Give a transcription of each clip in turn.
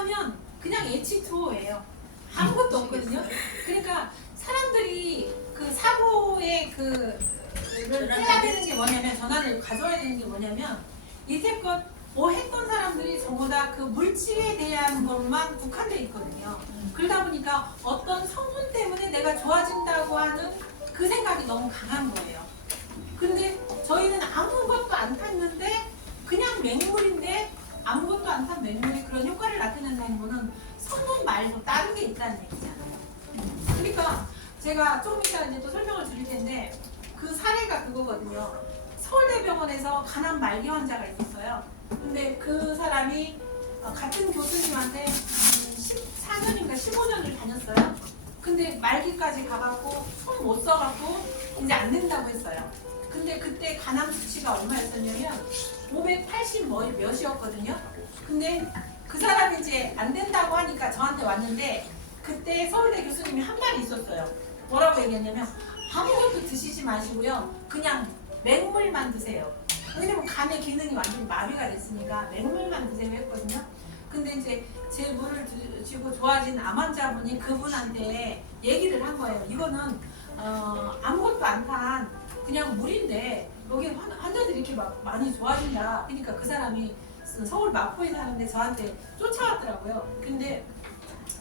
가면 그냥 H2O예요. 아무것도 없거든요. 그러니까 사람들이 그 사고의 그를 해야 되는 게 뭐냐면, 전환을 가져와야 되는 게 뭐냐면, 이때껏 뭐 했던 사람들이 전부 다 그 물질에 대한 것만 국한돼 있거든요. 그러다 보니까 어떤 성분 때문에 내가 좋아진다고 하는 그 생각이 너무 강한 거예요. 근데 저희는 아무것도 안 탔는데 그냥 맹물인데, 아무것도 안 탄 맹물이 그런 효과를 나타낸다는 거는 성분 말고 다른 게 있다는 얘기잖아요. 그러니까 제가 조금 이따 이제 또 설명을 드릴 텐데, 그 사례가 그거거든요. 서울대병원에서 간암 말기 환자가 있었어요. 근데 그 사람이 같은 교수님한테 14년인가 15년을 다녔어요. 근데 말기까지 가갖고 손 못 써갖고 이제 안 된다고 했어요. 근데 그때 간암 수치가 얼마였었냐면 580 몇이었거든요. 근데 그 사람이 이제 안 된다고 하니까 저한테 왔는데, 그때 서울대 교수님이 한 말이 있었어요. 뭐라고 얘기했냐면, 아무것도 드시지 마시고요, 그냥 맹물만 드세요. 왜냐면 간의 기능이 완전히 마비가 됐으니까 맹물만 드세요 했거든요. 근데 이제 제 물을 드시고 좋아진 암 환자분이 그분한테 얘기를 한 거예요. 이거는 아무것도 안 탄 그냥 물인데 여기 환자들이 이렇게 막 많이 좋아진다. 그러니까 그 사람이 서울 마포에 사는데 저한테 쫓아왔더라고요. 근데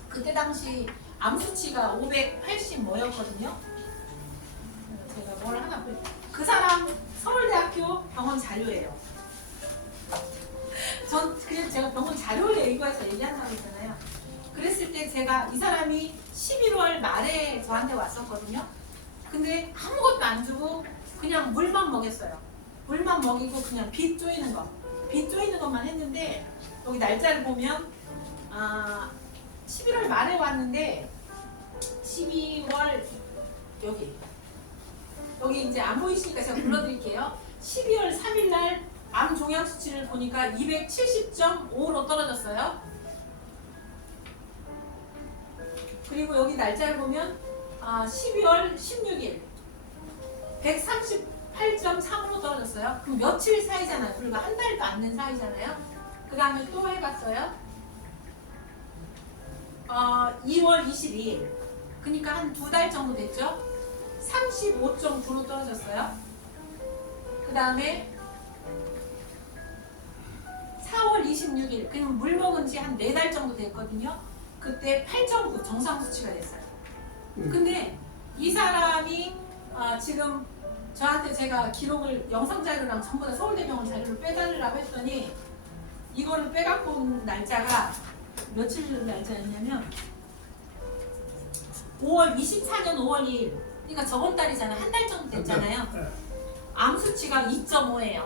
그때 당시 암 수치가 580 뭐였거든요. 제가 뭘 하나 그 사람 서울대학교 병원 자료예요. 그래서 제가 병원 자료를 이거에서 얘기한다고 했잖아요. 그랬을 때 제가 이 사람이 11월 말에 저한테 왔었거든요. 근데 아무것도 안 주고 그냥 물만 먹였어요. 물만 먹이고 그냥 빛 조이는 것만 했는데, 여기 날짜를 보면 11월 말에 왔는데 12월 여기 이제 안 보이시니까 제가 불러드릴게요. 12월 3일 날 암 종양 수치를 보니까 270.5로 떨어졌어요. 그리고 여기 날짜를 보면 12월 16일 138.3으로 떨어졌어요. 그럼 며칠 사이잖아요. 불과 한 달도 안 된 사이잖아요. 그 다음에 또 해봤어요. 2월 22일. 그러니까 한 2달 정도 됐죠. 35.9로 떨어졌어요. 그 다음에 4월 26일, 그러면 물 먹은 지 한 4달 정도 됐거든요. 그때 8.9 정상 수치가 됐어요. 근데 이 사람이 지금 저한테 제가 기록을, 영상 자료랑 전부 다 서울대병원 자료를 빼달라고 했더니, 이거를 빼갖고 온 날짜가 며칠 날짜였냐면 24년 5월 2일. 그러니까 저번 달이잖아요. 한 달 정도 됐잖아요. 암 수치가 2.5예요.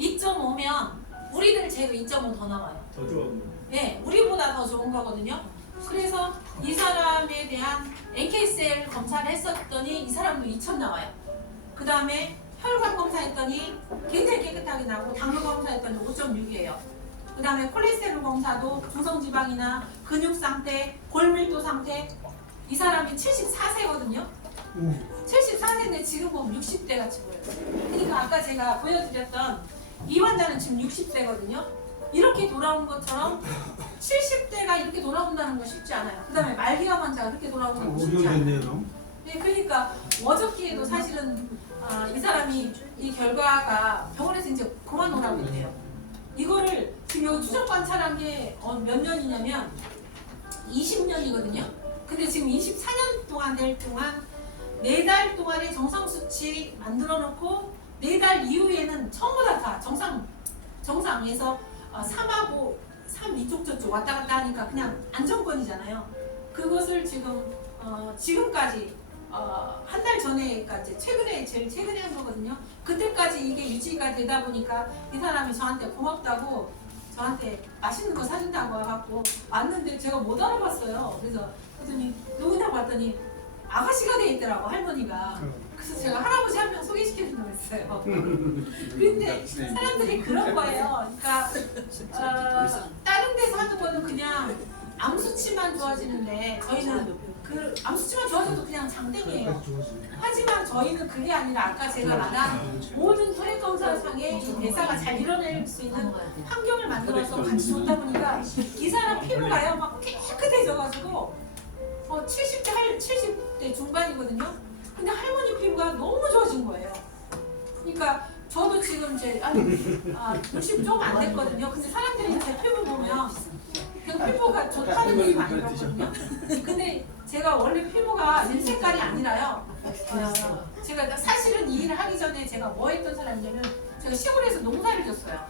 2.5면 우리들 재도 2.5 더 나와요. 더 좋은. 네, 우리보다 더 좋은 거거든요. 그래서 이 사람에 대한 NK셀 검사를 했었더니 이 사람도 2,000 나와요. 그 다음에 혈관 검사했더니 굉장히 깨끗하게 나오고, 당뇨 검사했더니 5.6이에요. 그 다음에 콜레스테롤 검사도 중성지방이나 근육 상태, 골밀도 상태, 이 사람이 74세거든요. 74세인데 지금 보면 60대 같이 보여요. 그러니까 아까 제가 보여드렸던 이 환자는 지금 60세거든요. 이렇게 돌아온 것처럼 70대가 이렇게 돌아온다는 건 쉽지 않아요. 그 다음에 말기암 환자가 그렇게 돌아오는 건 쉽지 않아요. 네, 그러니까 어저께도 사실은 이 사람이 이 결과가 병원에서 이제 그만 오라고 했대요. 이거를 지금 추적 관찰한 게 몇 년이냐면 20년이거든요. 근데 지금 24년 동안 될 동안 4달 동안의 정상 수치 만들어 놓고 4달 이후에는 전부 다 정상에서 3하고 3 이쪽 저쪽 왔다 갔다 하니까 그냥 안정권이잖아요. 그것을 지금 지금까지 한 달 전에까지 제일 최근에 한 거거든요. 그때까지 이게 유지가 되다 보니까 이 사람이 저한테 고맙다고 저한테 맛있는 거 사준다고 와갖고 왔는데 제가 못 알아봤어요. 그랬더니 누구냐고 봤더니 아가씨가 돼 있더라고, 할머니가. 그래서 제가 할아버지 한 명 소개시켜준다고 했어요. 근데 사람들이 그런 거예요. 그러니까 다른 데서 하는 거는 그냥 암 수치만 좋아지는데, 저희는 그 암 수치만 좋아져도 그냥 장땡이에요. 하지만 저희는 그게 아니라 아까 제가 말한 모든 혈액 검사상에 이 대사가 잘 일어날 수 있는 환경을 만들어서 같이 좋다 보니까 이 사람 피부가요 막 깨끗해져가지고 70대 중반이거든요. 근데 할머니 피부가 너무 좋아진 거예요. 그러니까 저도 지금 이제 60 좀 안 됐거든요. 근데 사람들이 제 피부 보면 그냥 피부가 좋다는 얘기 많이 들었거든요. 근데 제가 원래 피부가 내 색깔이 아니라요. 제가 사실은 이 일을 하기 전에 제가 뭐 했던 사람이냐면 제가 시골에서 농사를 졌어요.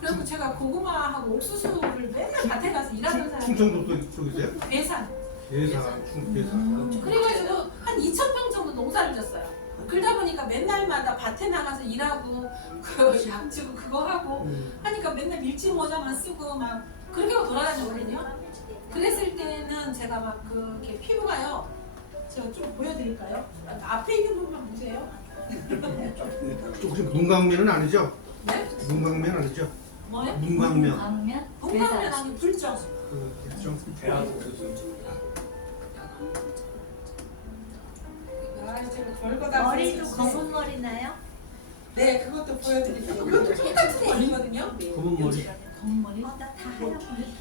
그래서 제가 고구마하고 옥수수를 맨날 밭에 가서 일하던 사람이에요. 충청도 쪽이세요? 괴산. 충계산. 그래가지고 한 2,000평 정도 농사를 졌어요. 그러다 보니까 맨날마다 밭에 나가서 일하고 그 약주고 그거 하고 하니까 맨날 밀짚 모자만 쓰고 막 그렇게 하고 돌아다녔거든요. 그랬을 때는 제가 막 그렇게 피부가요. 제가 좀 보여드릴까요? 앞에 있는 분만 보세요. 혹시 문광면은 아니죠? 네? 문광면 아니죠? 뭐요? 문광면. 광면? 동방면 아니 불정. 좀 제가 별거 다 머리도 보여드릴게요. 검은 머리 나요? 네, 그것도 보여드릴게요. 그것도 똑같은 머리거든요. 검은 머리. 검은 머리? 나 다 하얀 머리.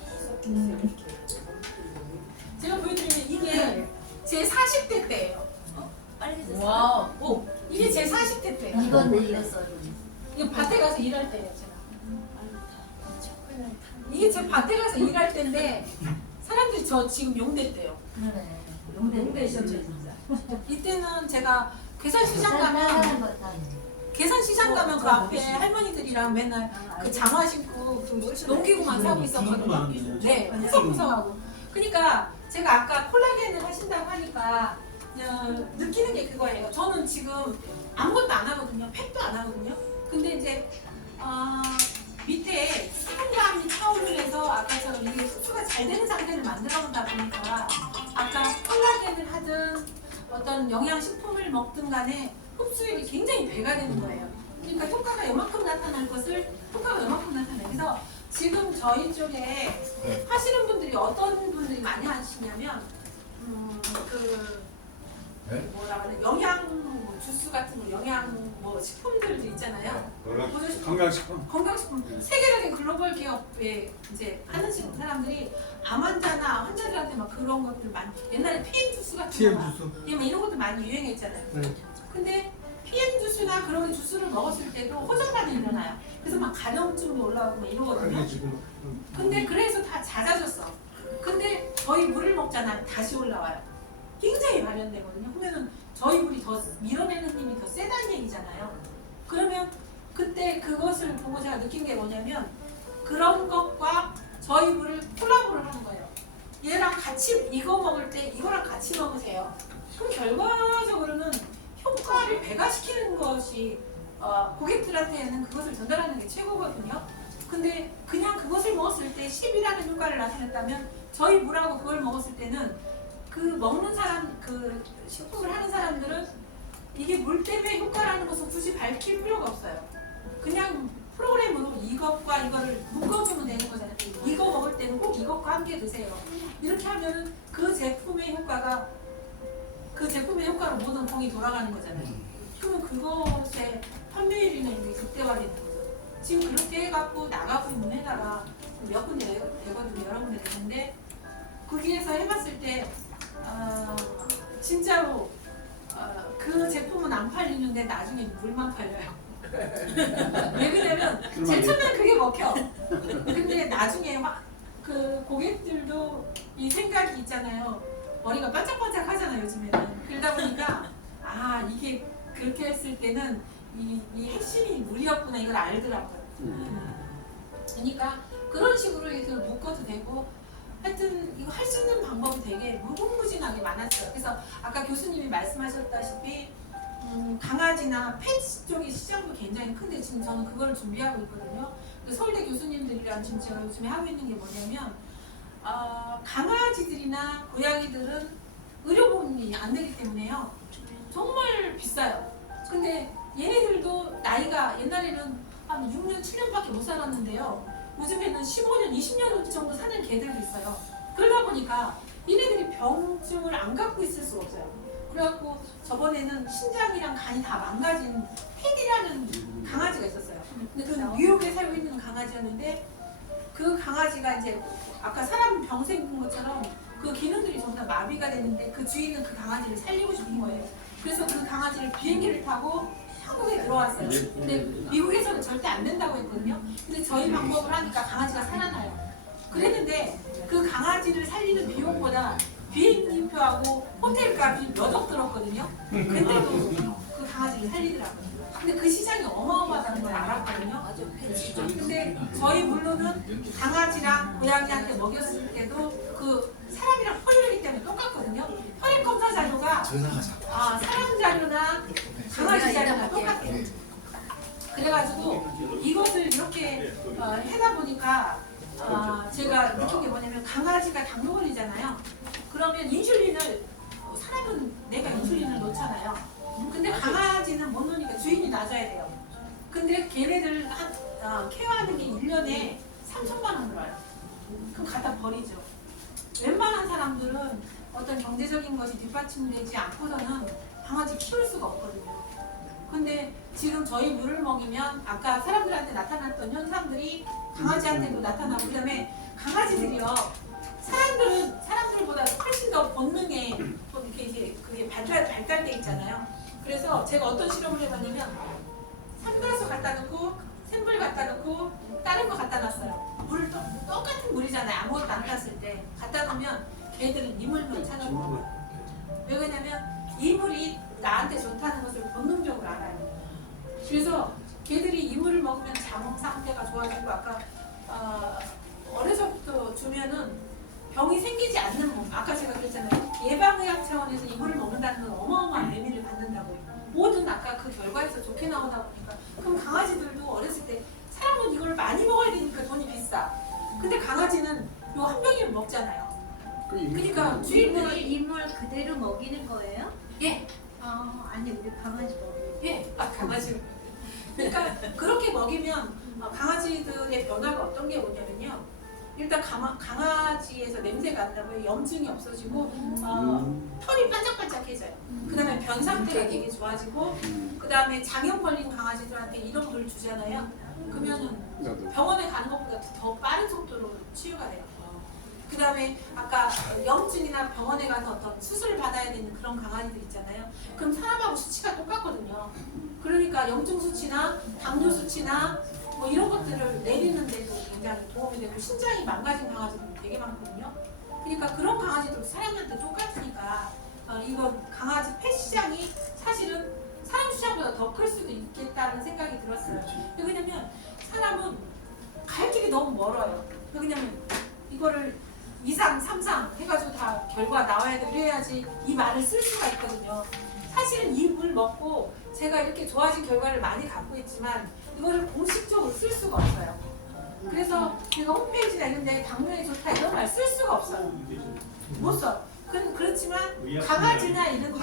제가 보여드리면 이게 제 40대 때예요. 빨개졌어. 와우. 오, 이게 제 40대 때. 이건데 이거 써. 이거 밭에 가서 일할 때예요, 제가. 이게 제 밭에 가서 일할 때인데 사람들이 저 지금 용됐대요. 그러네. 용대셨죠, 진짜. 이때는 제가 계산시장 가면 그 앞에 할머니들이랑 맨날 그 장화 신고 그 농기구만 사고 있었거든요. 네, 푸석푸석하고. 그러니까 제가 아까 콜라겐을 하신다고 하니까 느끼는 게 그거예요. 저는 지금 아무것도 안 하거든요. 팩도 안 하거든요. 근데 이제 밑에 수분감이 차오르면서 아까처럼 이게 흡수가 잘 되는 상태를 만들어 놓다 보니까 아까 콜라겐을 하든 어떤 영양식품을 먹든 간에 흡수율이 굉장히 배가 되는 거예요. 그러니까 효과가 요만큼 나타날 것을 효과가 요만큼 나타나요. 그래서 지금 저희 쪽에 하시는 분들이 어떤 분들이 많이 하시냐면 뭐라 그래 영양 주스 같은 거 영양 식품들도 있잖아요. 건강식품. 건강식품 세계적인 글로벌 기업에 이제 하는 사람들이 암 환자나 환자들한테 막 그런 것들 많이 옛날에 PM 주스 같은 TM 거 주스. 이런 것도 많이 유행했잖아요. 네. 근데 PM 주스나 그런 주스를 먹었을 때도 호전반이 일어나요. 그래서 막 간염증도 올라오고 막 이러거든요. 이게 지금 근데 그래서 다 잦아졌어. 근데 저희 물을 먹잖아요. 다시 올라와요. 굉장히 발현되거든요. 그러면은 저희 물이 더 밀어내는 힘이 더 세다는 얘기잖아요. 그러면 그때 그것을 보고 제가 느낀 게 뭐냐면 그런 것과 저희 물을 콜라보를 하는 거예요. 얘랑 같이 이거 먹을 때 이거랑 같이 먹으세요. 그럼 결과적으로는 효과를 배가시키는 것이 고객들한테는 그것을 전달하는 게 최고거든요. 근데 그냥 그것을 먹었을 때 10이라는 효과를 나타냈다면 저희 물하고 그걸 먹었을 때는 그 먹는 사람, 그 식품을 하는 사람들은 이게 물 때문에 효과라는 것을 굳이 밝힐 필요가 없어요. 그냥 프로그램으로 이것과 이거를 묶어주면 되는 거잖아요. 이거 먹을 때는 꼭 이것과 함께 드세요. 이렇게 하면은 그 제품의 효과로 모든 공이 돌아가는 거잖아요. 그러면 그것의 판매율이나 이게 극대화되는 거죠. 지금 그렇게 해갖고 나가고 있는 회사가 몇 군데 되거든요. 여러 군데 되는데 거기에서 해봤을 때 진짜로 그 제품은 안 팔리는데 나중에 물만 팔려요. 왜 그러냐면 제일 처음에는 그게 먹혀. 근데 나중에 막 그 고객들도 이 생각이 있잖아요. 머리가 반짝반짝 하잖아요 요즘에는. 그러다 보니까 이게 그렇게 했을 때는 이 핵심이 물이었구나 이걸 알더라고요. 그러니까 그런 식으로 해서 묶어도 되고 하여튼 이거 할 수 있는 방법이 되게 무궁무진하게 많았어요. 그래서 아까 교수님이 말씀하셨다시피 강아지나 펫 쪽의 시장도 굉장히 큰데 지금 저는 그걸 준비하고 있거든요. 서울대 교수님들이랑 지금 제가 요즘에 하고 있는 게 뭐냐면 강아지들이나 고양이들은 의료보험이 안 되기 때문에요. 정말 비싸요. 근데 얘네들도 나이가 옛날에는 한 6년, 7년밖에 못 살았는데요. 요즘에는 15년, 20년 정도 사는 개들도 있어요. 그러다 보니까 얘네들이 병증을 안 갖고 있을 수가 없어요. 그래갖고 저번에는 신장이랑 간이 다 망가진 테디라는 강아지가 있었어요. 근데 그 뉴욕에 살고 있는 강아지였는데 그 강아지가 이제 아까 사람 병생 것처럼 그 기능들이 전부 다 마비가 됐는데 그 주인은 그 강아지를 살리고 싶은 거예요. 그래서 그 강아지를 비행기를 타고 한국에 들어왔어요. 근데 미국에서는 절대 안 된다고 했거든요. 근데 저희 방법을 하니까 강아지가 살아나요. 그랬는데 그 강아지를 살리는 비용보다 비행기표하고 호텔 값이 몇 억 들었거든요. 근데도 그 강아지를 살리더라고요. 근데 그 시장이 어마어마하다는 걸 알았거든요. 근데 저희 물로는 강아지랑 고양이한테 먹였을 때도 그 사람이랑 혈육이기 때문에 똑같거든요. 혈액 검사 자료가 사람 자료나 강아지 자료가 똑같아요. 그래가지고 이것을 이렇게 해다 보니까 제가 느낀 게 뭐냐면 강아지가 당뇨 걸리잖아요. 그러면 인슐린을 사람은 내가 인슐린을 놓잖아요. 근데 강아지는 못 놓으니까 주인이 놔줘야 돼요. 근데 걔네들 케어하는 게 1년에 3천만 원 들어요. 그럼 갖다 버리죠. 웬만한 사람들은 어떤 경제적인 것이 뒷받침되지 않고서는 강아지 키울 수가 없거든요. 근데 지금 저희 물을 먹이면 아까 사람들한테 나타났던 현상들이 강아지한테도 나타나고 그다음에 강아지들이요. 사람들보다 훨씬 더 본능에 이렇게 이제 그게 발달돼 있잖아요. 그래서 제가 어떤 실험을 해봤냐면 삼가수 갖다 놓고 샘물 갖다 놓고 다른 거 갖다 놨어요. 물을 똑같은 물이잖아요. 아무것도 안 탔을 때 갖다 놓으면 걔들은 이 물만 찾아보고 왜 그러냐면 이 물이 나한테 좋다는 것을 본능적으로 알아요. 그래서 걔들이 이 물을 먹으면 장염 상태가 좋아지고 아까 어려서부터 주면은 병이 생기지 않는 몸. 아까 제가 그랬잖아요. 예방의학 차원에서 이 물을 먹는다는 건 어마어마한 의미를 갖는다고요. 모든 아까 그 결과에서 좋게 나오다 보니까 그럼 강아지들도 어렸을 때 사람은 이걸 많이 먹어야 되니까 돈이 비싸. 근데 강아지는 요 한 병이면 먹잖아요. 그러니까 주인들이 이물 그대로 먹이는 거예요? 예. 아니 우리 강아지 먹이는 예. 강아지. 그러니까 그렇게 먹이면 강아지들의 변화가 어떤 게 오냐면요. 일단 강아지에서 냄새가 안 나고요. 염증이 없어지고 털이 반짝반짝해져요. 그 다음에 변 상태가 되게 좋아지고 그 다음에 장염 걸린 강아지들한테 이런 걸 주잖아요. 그러면은 병원에 가는 것보다 더 빠른 속도로 치유가 돼요. 그 다음에 아까 염증이나 병원에 가서 어떤 수술을 받아야 되는 그런 강아지들 있잖아요. 그럼 사람하고 수치가 똑같거든요. 그러니까 염증 수치나 당뇨 수치나 뭐 이런 것들을 내리는 데도 굉장히 도움이 되고 신장이 망가진 강아지들도 되게 많거든요. 그러니까 그런 강아지도 사람한테 똑같으니까 이거 강아지 펫 시장이 사실은 사람 시장보다 더 클 수도 있겠다는 생각이 들었어요. 왜냐면 사람은 갈 길이 너무 멀어요. 왜냐면 이거를 2상, 3상 해가지고 다 결과 나와야 돼. 그래야지 이 말을 쓸 수가 있거든요. 사실은 이 물 먹고 제가 이렇게 좋아진 결과를 많이 갖고 있지만 이거를 공식적으로 쓸 수가 없어요. 그래서 제가 홈페이지나 이런 데 당뇨에 좋다 이런 말 쓸 수가 없어요. 못 써. 그렇지만 강아지나 이런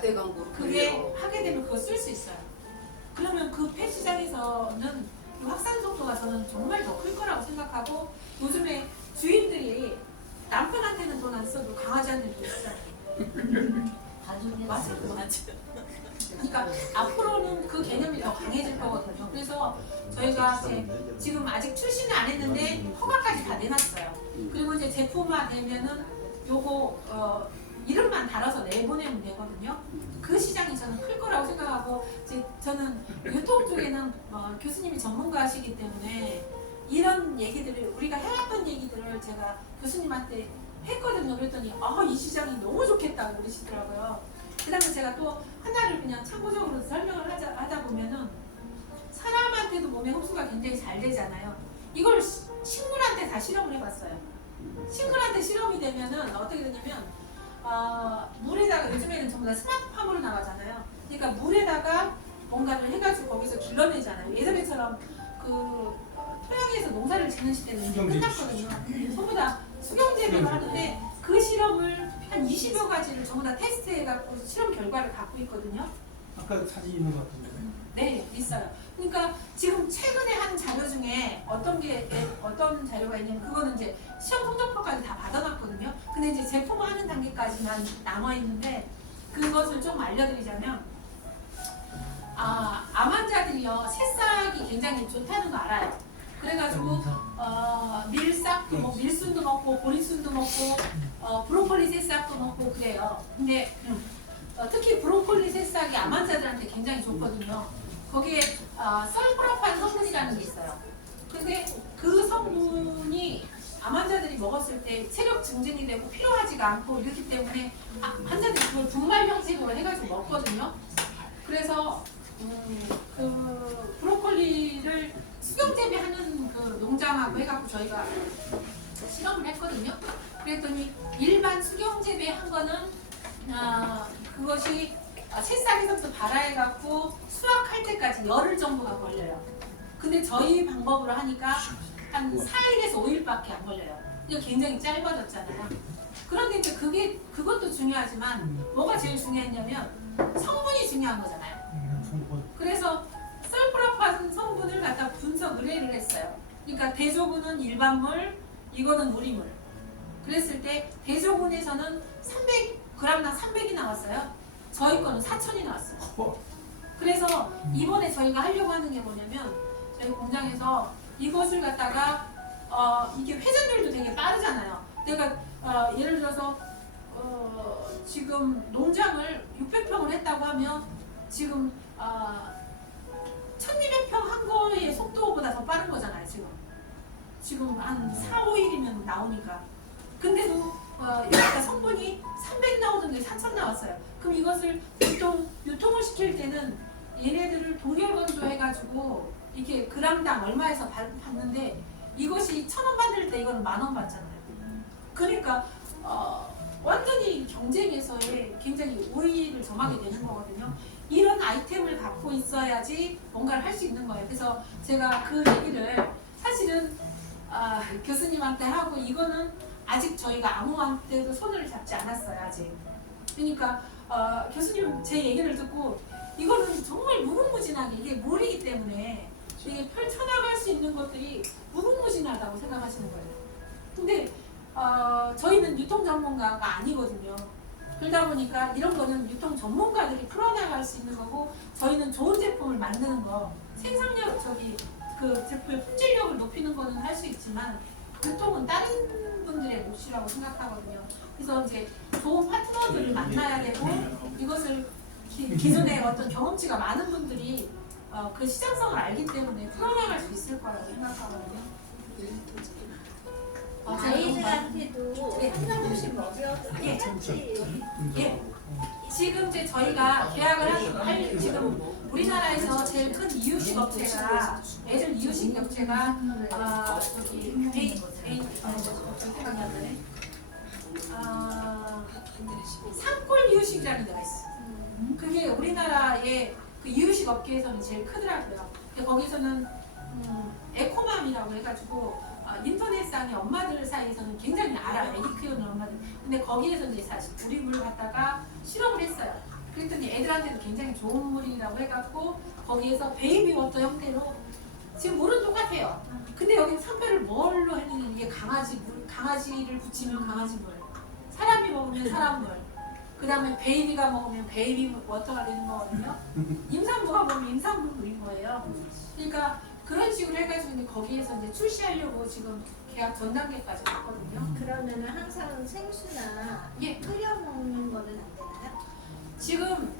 데는 그게 하게 되면 그거 쓸 수 있어요. 그러면 그 펫 시장에서는 이 확산 속도가 저는 정말 더 클 거라고 생각하고 요즘에 주인들이 남편한테는 돈 안 써도 강아지한테는 돈 쓰잖아요. 맞아. 그러니까 앞으로는 그 개념이 더 강해질 거거든요. 그래서 저희가 이제 지금 아직 출시는 안 했는데 허가까지 다 내놨어요. 그리고 이제 제품화 되면은 요거 이름만 달아서 내보내면 되거든요. 그 시장이 저는 클 거라고 생각하고 이제 저는 유통 쪽에는 교수님이 전문가시기 때문에 이런 얘기들을 우리가 해왔던 얘기들을 제가 교수님한테 했거든요. 그랬더니 이 시장이 너무 좋겠다고 그러시더라고요. 그 다음에 제가 또 하나를 그냥 참고적으로 설명을 하다 보면은 사람한테도 몸에 흡수가 굉장히 잘 되잖아요. 이걸 식물한테 다 실험을 해봤어요. 식물한테 실험이 되면은 어떻게 되냐면 물에다가 요즘에는 전부 다 스마트팜으로 나가잖아요. 그러니까 물에다가 뭔가를 해가지고 거기서 길러내잖아요. 예전에처럼 그 토양에서 농사를 짓는 시대는 이제 끝났거든요. 전부 다 수경재배를 하는데 그 실험을 한 20여 가지를 전부 다 테스트해갖고 실험 결과를 갖고 있거든요. 아까 사진 있는 것 같은데. 네, 있어요. 그러니까 지금 최근에 한 자료 중에 어떤 자료가 있냐면 그거는 이제 시험 성적표까지 다 받아놨거든요. 근데 이제 제품화하는 단계까지만 남아 있는데 그것을 좀 알려드리자면 암 환자들이요 새싹이 굉장히 좋다는 거 알아요. 그래가지고 밀싹도 먹고 밀순도 먹고 보리순도 먹고 브로콜리 새싹도 먹고 그래요. 근데 특히 브로콜리 새싹이 암 환자들한테 굉장히 좋거든요. 거기에 설프라판 성분이라는 게 있어요. 근데 그 성분이 암 환자들이 먹었을 때 체력 증진이 되고 필요하지가 않고 이렇기 때문에 환자들이 그걸 분말 형식으로 해가지고 먹거든요. 그래서 그 브로콜리를 수경 재배하는 그 농장하고 해갖고 저희가 실험을 했거든요. 그랬더니 일반 수경 재배한 거는 그것이 새싹에서부터 발화해갖고 수확할 때까지 열흘 정도가 걸려요. 근데 저희 방법으로 하니까 한 4일에서 5일밖에 안 걸려요. 이거 굉장히 짧아졌잖아요. 그런데 이제 그것도 중요하지만 뭐가 제일 중요했냐면 성분이 중요한 거잖아요. 그래서 설프라판 성분을 갖다 분석 의뢰를 했어요. 그러니까 대조군은 일반물, 이거는 무리물. 그랬을 때 대조군에서는 300g당 300이 나왔어요. 저희 거는 4,000이 나왔어요. 그래서 이번에 저희가 하려고 하는 게 뭐냐면 저희 공장에서 이것을 갖다가 이게 회전율도 되게 빠르잖아요. 내가 예를 들어서 지금 농장을 600평을 했다고 하면 지금 1200평 한 거의 속도보다 더 빠른 거잖아요. 지금 한 4, 5일이면 나오니까. 근데도 여기가 성분이 300 나오던데 4000 나왔어요. 그럼 이것을 보통 유통을 시킬 때는 얘네들을 동결건조 해가지고 이렇게 그람당 얼마에서 받는데 이것이 1000원 받을 때 이거는 10,000원 받잖아요. 그러니까 완전히 경쟁에서의 굉장히 우위를 점하게 되는 거거든요. 이런 아이템을 갖고 있어야지 뭔가를 할 수 있는 거예요. 그래서 제가 그 얘기를 사실은 교수님한테 하고 이거는 아직 저희가 아무한테도 손을 잡지 않았어요. 아직. 그러니까 교수님 제 얘기를 듣고 이거는 정말 무궁무진하게 이게 물이기 때문에 이게 펼쳐나갈 수 있는 것들이 무궁무진하다고 생각하시는 거예요. 근데 저희는 유통 전문가가 아니거든요. 그러다 보니까 이런 거는 유통 전문가들이 풀어나갈 수 있는 거고 저희는 좋은 제품을 만드는 거 생산력 그 제품의 품질력을 높이는 거는 할 수 있지만 유통은 다른 분들의 몫이라고 생각하거든요. 그래서 이제 좋은 파트너들을 만나야 되고 이것을 기존에 어떤 경험치가 많은 분들이 그 시장성을 알기 때문에 풀어나갈 수 있을 거라고 생각하거든요. 아이들한테도 네. 한 잔씩 먹여도 예. 괜찮지. 예. 지금 이제 저희가 계약을 할 지금 우리나라에서 제일 큰 이유식 업체가 애들 이유식 업체가 저기 생각이 안 나네. 산골 이유식이라는 데가 있어. 그게 우리나라의 그 이유식 업계에서는 제일 크더라고요. 근데 거기서는 에코맘이라고 해가지고 인터넷상의 엄마들 사이에서는 굉장히 알아요. 애기 키우는 엄마들. 근데 거기에서 이제 사실 우리 물을 갖다가 실험을 했어요. 그랬더니 애들한테도 굉장히 좋은 물이라고 해갖고 거기에서 베이비 워터 형태로 지금 물은 똑같아요. 근데 여기 선별을 뭘로 했느냐 이게 강아지를 붙이면 강아지 물, 사람이 먹으면 사람 물, 그 다음에 베이비가 먹으면 베이비 워터가 되는 거거든요. 임산부가 먹으면 임산부 물인 거예요. 그러니까 그런 식으로 해가지고 이제 거기에서 이제 출시하려고 지금 계약 전 단계까지 갔거든요. 그러면은 항상 생수나 예. 끓여 먹는 거는 안 되나요? 지금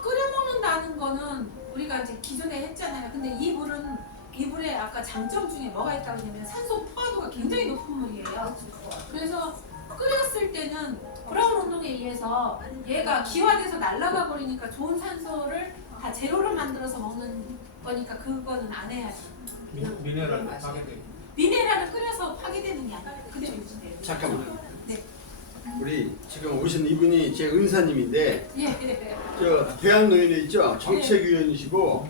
끓여 먹는다는 거는 우리가 이제 기존에 했잖아요. 근데 이 물의 아까 장점 중에 뭐가 있다고 하냐면 산소 포화도가 굉장히 높은 물이에요. 그래서 끓였을 때는 브라운 운동에 의해서 얘가 기화돼서 날아가 버리니까 좋은 산소를 다 제로를 만들어서 먹는 거니까 그거는 안 해야지. 미네랄 파괴돼. 미네랄을 끓여서 파괴되는 게 아니라 그대로 유지돼요. 잠깐만. 네. 우리 지금 오신 이분이 제 은사님인데 예. 저 대학노인에 있죠? 정책위원이시고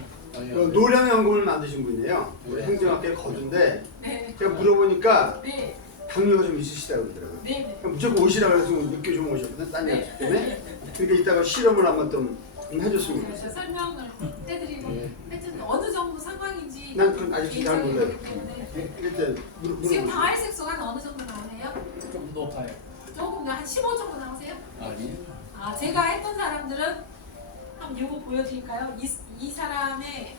노량연금을 만드신 분이에요. 우리 행정학계 거둔데 네. 제가 물어보니까 네. 당뇨가 좀 있으시다고 그러더라고요. 네. 그럼 무조건 오시라고 해서 늦게 좀 오셨거든. 딴 일 때문에. 그러니까 이따가 실험을 한번 좀 해줬으면 좋겠어요. 그래서 설명을 해드리고 하여튼 어느 정도 상황인지 난 그건 아직 잘 몰라요. 개인적이기 때문에. 일단 지금 당활색소가 어느 정도 나오세요? 좀 높아요. 조금 한 15 정도 나오세요? 아니. 제가 했던 사람들은 한번 이거 보여드릴까요? 이 사람의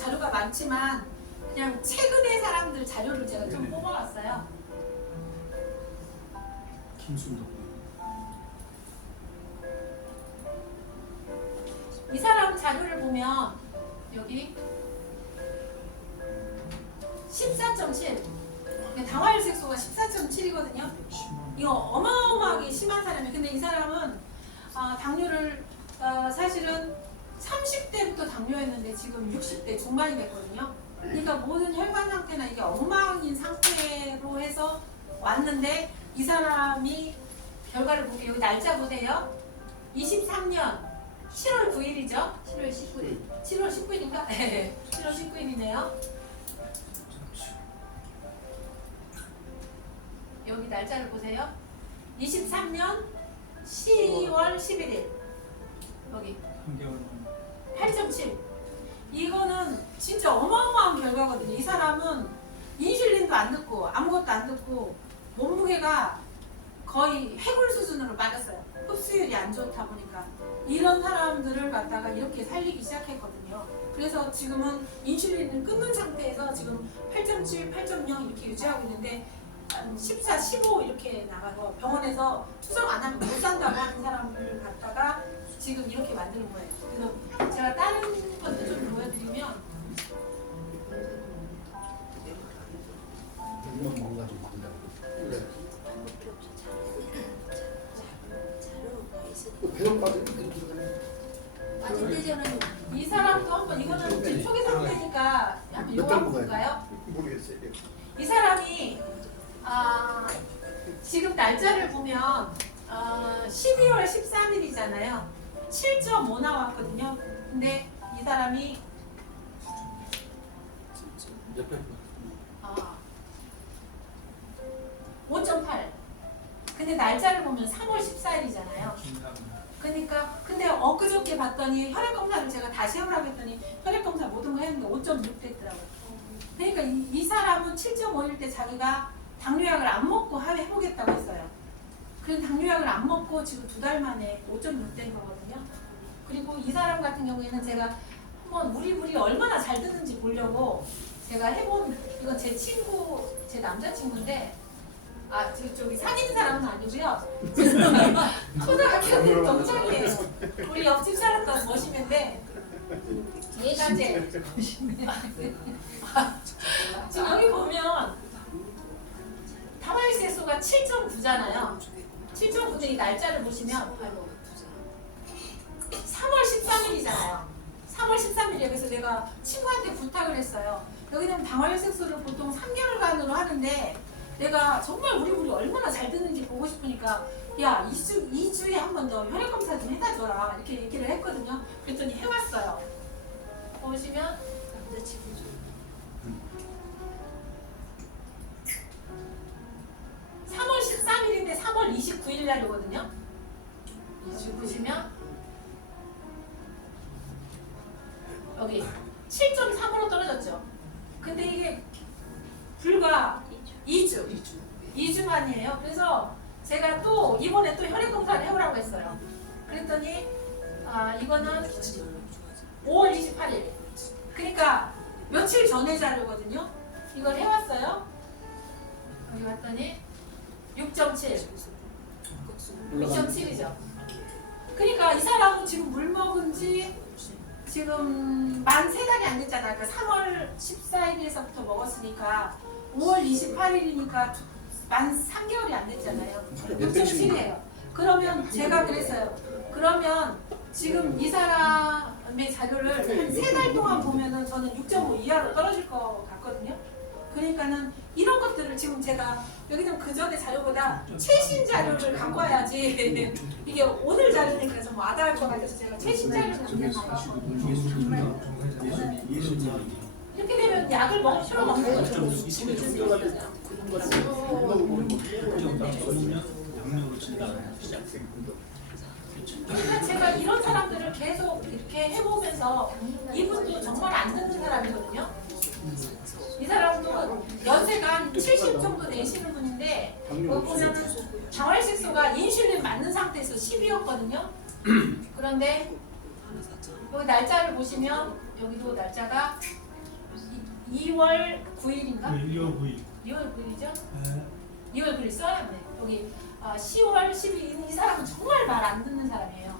자료가 많지만 그냥 최근의 사람들 자료를 제가 좀 뽑아왔어요. 김순덕. 이 사람 자료를 보면 여기 14.7 당화혈색소가 14.7이거든요. 이거 어마어마하게 심한 사람이에요. 근데 이 사람은 당뇨를 사실은 30대부터 당뇨였는데 지금 60대 중반이 됐거든요. 그러니까 모든 혈관 상태나 이게 엉망인 상태로 해서 왔는데 이 사람이 결과를 보면 여기 날짜 보세요. 23년 7월 9일이죠. 7월 19일. 7월 19일인가? 네, 7월 19일이네요. 여기 날짜를 보세요. 23년 10월 11일. 여기 8.7. 이거는 진짜 어마어마한 결과거든요. 이 사람은 인슐린도 안 듣고 아무것도 안 듣고 몸무게가 거의 해골 수준으로 빠졌어요. 흡수율이 안 좋다 보니까 이런 사람들을 갖다가 이렇게 살리기 시작했거든요. 그래서 지금은 인슐린을 끊는 상태에서 지금 8.7, 8.0 이렇게 유지하고 있는데 14, 15 이렇게 나가서 병원에서 투석 안 하면 못 산다고 하는 사람을 갖다가 지금 이렇게 만드는 거예요. 그래서 제가 다른 것도 좀 보여드리면 뭔가 좀 많다고. 그래. 배송 받을 때 근데 저는 이 사람도 한번 이거는 지금 초기 상태니까 한번 요거 한번 볼까요? 모르겠어요. 이 사람이 지금 날짜를 보면 12월 13일이잖아요. 7.5 나왔거든요. 근데 이 사람이 옆에 5.8. 근데 날짜를 보면 3월 14일이잖아요. 그러니까 근데 엊그저께 봤더니 혈액 검사를 제가 다시 해보라고 했더니 혈액 검사 모든 거 했는데 5.6 됐더라고요. 그러니까 이 사람은 7.5일 때 자기가 당뇨약을 안 먹고 해보겠다고 했어요. 그래서 당뇨약을 안 먹고 지금 2달 만에 5.6 된 거거든요. 그리고 이 사람 같은 경우에는 제가 한번 우리 얼마나 잘 듣는지 보려고 제가 해본, 이건 제 친구, 제 남자친구인데 저기 사귀는 사람은 아니고요. 초등학교 동창이에요. 우리 옆집 살았던 머시맨데 얘가 이제 지금 여기 보면 당화혈색소가 7.9잖아요. 7.9데 이 날짜를 보시면 3월 13일이잖아요. 3월 13일이에요. 그래서 내가 친구한테 부탁을 했어요. 여기는 당화혈색소를 보통 3개월간으로 하는데 내가 정말 우리 얼마나 잘 듣는지 보고 싶으니까 야 2주에 한 번 더 혈액검사 좀 해다 줘라 이렇게 얘기를 했거든요. 그랬더니 해왔어요. 보시면 남자친구 좀 3월 13일인데 3월 29일 날이거든요. 지금 보시면 여기 7.3으로 떨어졌죠. 근데 이게 불과 2주 만이에요. 그래서 제가 또 이번에 또 혈액 검사를 해보라고 했어요. 그랬더니 이거는 5월 28일. 그러니까 며칠 전에 자료거든요. 이걸 해왔어요. 여기 봤더니 6.7. 6.7이죠. 그러니까 이 사람은 지금 물 먹은 지 지금 만 3달이 안 됐잖아요. 그러니까 3월 14일에서부터 먹었으니까 5월 28일이니까 만 3개월이 안 됐잖아요. 6.7이에요. 그러면 제가 그랬어요. 그러면 지금 이 사람의 자료를 한 3달 동안 보면은 저는 6.5 이하로 떨어질 것 같거든요. 그러니까는 이런 것들을 지금 제가 여기는 그 전에 자료보다 최신 자료를 갖고 와야지 이게 오늘 자료니까 좀 와닿을 것 같아서 제가 최신 자료를 갖고 와요. 이렇게 되면 약을 먹을 필요가 없는 거죠. 그러니까 제가 이런 사람들을 계속 이렇게 해보면서 이분도 정말 안 듣는 사람이거든요. 이 사람도 연세가 70 정도 되시는 분인데 여기 보면은 당화혈색소가 인슐린 맞는 상태에서 10이었거든요. 그런데 여기 날짜를 보시면 여기도 날짜가 2월 9일인가? 2월 9일. 2월 9일이죠? 네. 2월 9일 써야 돼. 여기 10월 12일 이 사람은 정말 말 안 듣는 사람이에요.